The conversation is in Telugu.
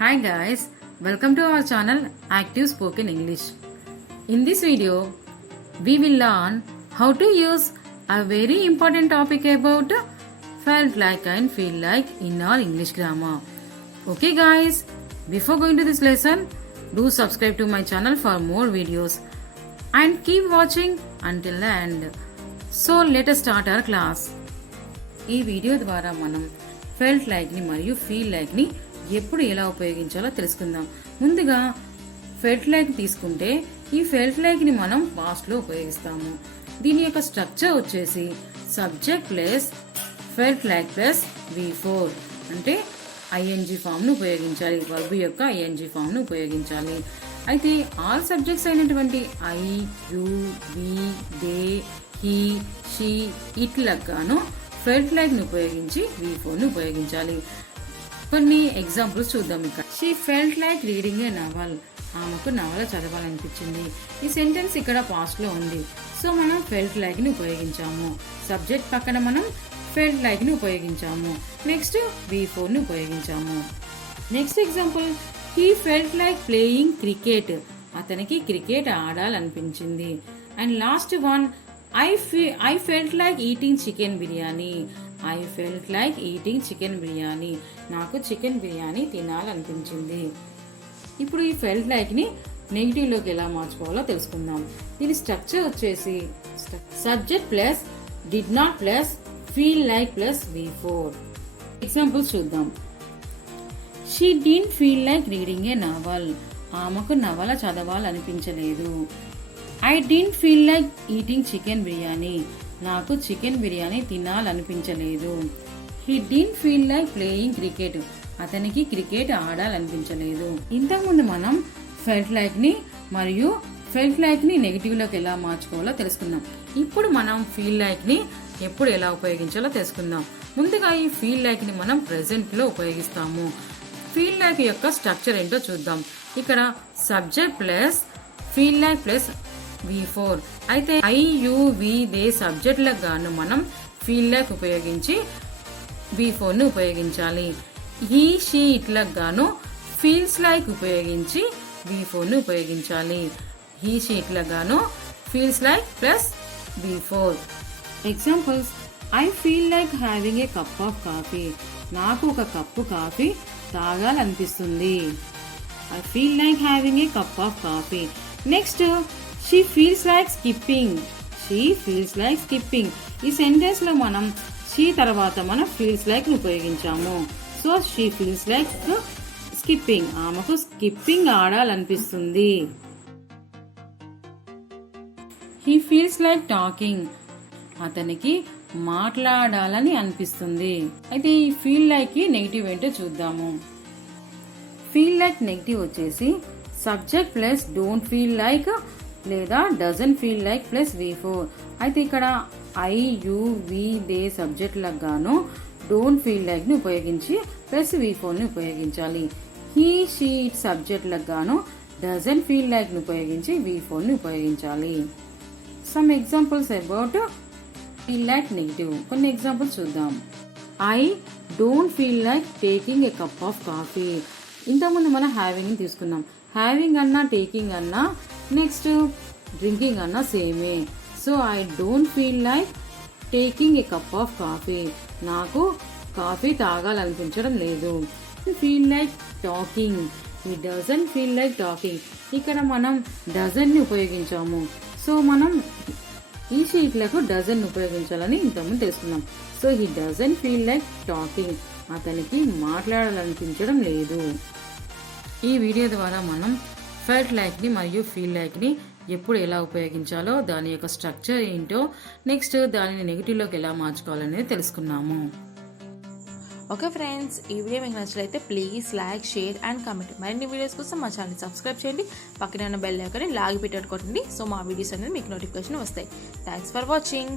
Hi guys, welcome to our channel Active Spoken English. In this video, we will learn how to use a very important topic about felt like and feel like in our English grammar. Okay guys, before going to this lesson, do subscribe to my channel for more videos and keep watching until the end. So let us start our class. ఈ వీడియో ద్వారా మనం ఫెల్ట్ లైక్ ని మరియు ఫీల్ లైక్ ని ఎప్పుడు ఎలా ఉపయోగించాలో తెలుసుకుందాం. ముందుగా ఫెల్ట్ లైక్ తీసుకుంటే ఈ ఫెల్ట్ లైక్ ని మనం పాస్ట్ లో ఉపయోగిస్తాము. దీని యొక్క స్ట్రక్చర్ వచ్చేసి subject plus felt like plus V4 అంటే ఐఎన్జీ ఫామ్ ను ఉపయోగించాలి. వర్బ్ యొక్క ఐఎన్జీ ఫామ్ ను ఉపయోగించాలి. అయితే ఆల్ సబ్జెక్ట్స్ అయినటువంటి I, you, we, they, he, she ఇట్లకు గాను ఫెల్ట్ లైక్ ని ఉపయోగించి V4 ని ఉపయోగించాలి. కొన్ని ఎగ్జాంపుల్స్ చూద్దాం. ఇక్కడ she felt like reading a novel, ఆమెకు నవల చదవాలనిపించింది. ఈ సెంటెన్స్ ఇక్కడ పాస్ట్ లో ఉంది, సో మనం ఫెల్ట్ లైక్ ని ఉపయోగించాము. సబ్జెక్ట్ పక్కన మనం ఫెల్ట్ లైక్ ని ఉపయోగించాము. నెక్స్ట్ V4 ని ఉపయోగించాము. Next example, he felt like playing cricket, అతనికి క్రికెట్ ఆడాలనిపించింది. And last one, I felt like eating chicken biryani. I felt like eating chicken biryani. నాకు చికెన్ బిర్యానీ తినాలనిపించింది. ఇప్పుడు ఈ ఫెల్ట్ లైక్ ని నెగిటివ్ లోకి ఎలా మార్చుకోవాలో తెలుసుకుందాం. దీని స్ట్రక్చర్ వచ్చేసి subject plus did not plus feel like plus V4. Examples చూద్దాం. She didn't feel like reading a novel, ఆమెకు నవల చదవాలనిపించలేదు. I didn't feel like eating chicken biryani, నాకు చికెన్ బిర్యానీ తినాలనిపించలేదు. He didn't feel like playing cricket, అతనికి క్రికెట్ ఆడాలనిపించలేదు. ఇంతకుముందు మనం ఫెల్ట్ లైక్ ని మరియు ఫెల్ట్ లైక్ ని నెగిటివ్ లోకి ఎలా మార్చుకోవాలో తెలుసుకుందాం. ఇప్పుడు మనం ఫీల్ లైక్ ని ఎప్పుడు ఎలా ఉపయోగించాలో తెలుసుకుందాం. ముందుగా ఈ ఫీల్ లైక్ ని మనం ప్రెసెంట్ లో ఉపయోగిస్తాము. ఫీల్ లైక్ యొక్క స్ట్రక్చర్ ఏంటో చూద్దాం. ఇక్కడ subject plus feel like plus V4. అయితే ఐ, యు, వి, దే సబ్జెక్టులకు గాను మనం ఫీల్ లైక్ ఉపయోగించి V4 ని ఉపయోగించాలి. హీ, షీ ఇట్లకు గాను ఫీల్స్ లైక్ ఉపయోగించి V4 ని ఉపయోగించాలి. హీ, షీ ఇట్లకు గాను feels like plus V4. Examples, I feel like having a cup of coffee, నాకు ఒక కప్పు కాఫీ తాగాలనిపిస్తుంది. I feel like having a cup of coffee. Next, she feels like skipping, she feels like skipping. ఈ సెంటెన్స్ లో మనం షీ తర్వాత మనం ఫీల్స్ లైక్ ఉపయోగించాము. So she feels like skipping, ఆమెకు స్కిప్పింగ్ ఆడాలనిపిస్తుంది. హీ ఫీల్స్ లైక్ టాకింగ్, అతనికి మాట్లాడాలని అనిపిస్తుంది. అయితే ఈ ఫీల్ లైక్ కి నెగిటివ్ ఏంటో చూద్దాము. ఫీల్ లైక్ నెగిటివ్ వచ్చేసి subject plus don't feel like లేదా doesn't feel like plus V4. అయితే ఇక్కడ ఐ, యు, వి, దే సబ్జెక్టులకు గాను డోంట్ ఫీల్ లైక్ ని ఉపయోగించి ప్లస్ V4 ని ఉపయోగించాలి. హీ, షీ సబ్జెక్టులకు గాను డజంట్ ఫీల్ లైక్ ని ఉపయోగించి V4 ని ఉపయోగించాలి. Some examples about feel like negative. కొన్ని ఎగ్జాంపుల్స్ చూద్దాం. I don't feel like taking a cup of coffee. ఇంతకుముందు మనం హ్యావింగ్ ని తీసుకున్నాం. హ్యావింగ్ అన్నా టేకింగ్ అన్నా నెక్స్ట్ డ్రింకింగ్ అన్నా సేమే. So I don't feel like taking a cup of coffee, నాకు కాఫీ తాగాలనిపించడం లేదు. ఫీల్ లైక్ టాకింగ్, ఈ డజంట్ ఫీల్ లైక్ టాకింగ్. ఇక్కడ మనం డజన్ ని ఉపయోగించాము. సో మనం ఈ షీట్లకు డజన్ ఉపయోగించాలని ఇంతకుముందు తెలుసుకున్నాం. So he doesn't feel like talking, అతనికి మాట్లాడాలనిపించడం లేదు. ఈ వీడియో ద్వారా మనం ఫెల్ట్ లైక్ ని మరియు ఫీల్ లైక్ ని ఎప్పుడు ఎలా ఉపయోగించాలో, దాని యొక్క స్ట్రక్చర్ ఏంటో, నెక్స్ట్ దానిని నెగిటివ్ లోకి ఎలా మార్చుకోవాలనేది తెలుసుకున్నాము. ఓకే ఫ్రెండ్స్, ఈ వీడియో మీకు నచ్చినట్లయితే please like, share and comment. మరిన్ని వీడియోస్ కోసం మా ఛానల్ సబ్స్క్రైబ్ చేయండి. పక్కనే ఉన్న బెల్ ఐకాన్ని లాగి పెట్టేట్టుకోండి. సో మా వీడియోస్ అనేది మీకు నోటిఫికేషన్ వస్తాయి. Thanks for watching.